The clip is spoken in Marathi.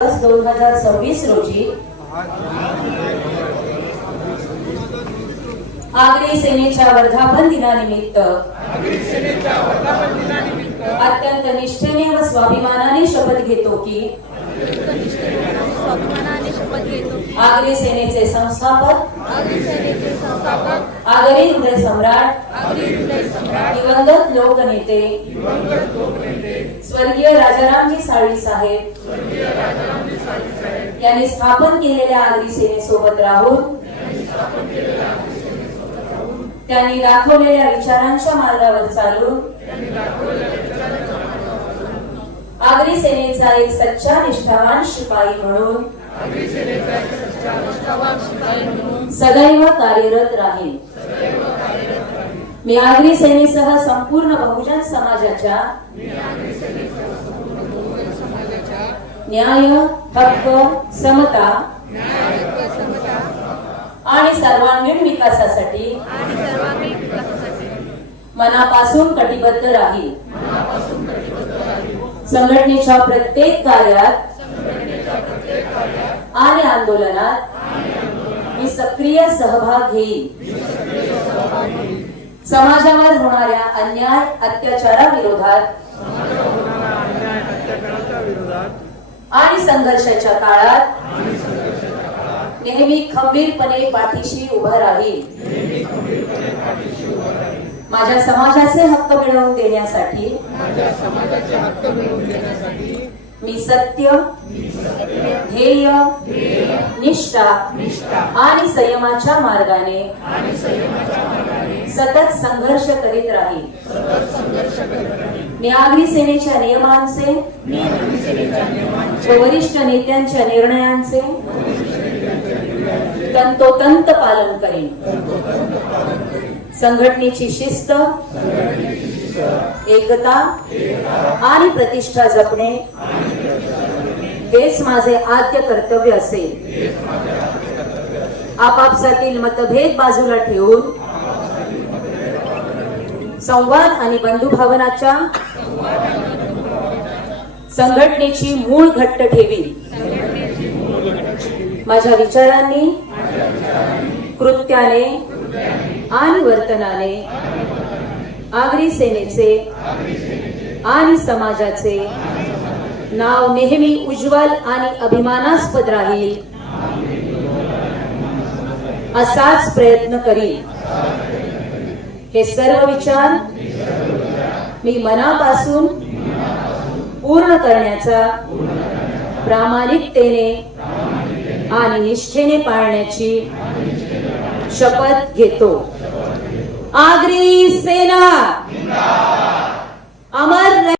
2026 रोजी आगरी सेनेच्या वर्धापन दिनानिमित्त अत्यंत निष्ठेने व स्वाभिमानाने शपथ घेतो की आगरी सेनेचे संस्थापक आगरी हृदय सम्राट दिवंगत लोकनेते स्वर्गीय राजारामजी साळवी साहेब यांनी स्थापन केलेल्या आगरी सेनेसोबत राहून त्यांनी दाखवलेल्या विचारांच्या मार्गावर चालून आगरी सेनेचा एक सच्चा निष्ठावान शिपाई म्हणून सदैव कार्यरत राहील। मी आगरी सेनेसह संपूर्ण बहुजन समाजाच्या न्याय, हक्क, समता आणि सर्वांगीण विकासासाठी मनापासून कटिबद्ध राहील। संघटनेच्या प्रत्येक कार्यात आणि आंदोलनात मी सक्रिय सहभाग घेईन। समाजावर होणाऱ्या अन्याय अत्याचाराविरोधात आणि संघर्षाच्या काळात नेहमी खंबीरपणे पाठीशी उभं राहील। माझ्या समाजाचे हक्क मिळवून देण्यासाठी मी सत्य, ध्येय, निष्ठा आणि संयमाच्या मार्गाने सतत संघर्ष करीत राहील। मी आगरी सेनेच्या नियमांचे व वरिष्ठ नेत्यांच्या निर्णयांचे तंतोतंत पालन करेन। संघटनेची शिस्त, एकता आणि प्रतिष्ठा जपणे हेच माझे आद्य कर्तव्य असेल। आपापसातील मतभेद बाजूला ठेवून संवाद आणि बंधुभावनाच्या संघटनेची मूळ घट्ट ठेवी माझ्या विचारांनी, कृत्याने आणि वर्तनाने आगरी सेनेचे आणि समाजाचे नाव नेहमी उज्ज्वल आणि अभिमानास्पद राहील असाच प्रयत्न करीन। हे सर्व विचार मी मनापासून पूर्ण करण्याचा प्रामाणिकतेने आणि निष्ठेने पाळण्याची शपथ घेतो। आगरी सेना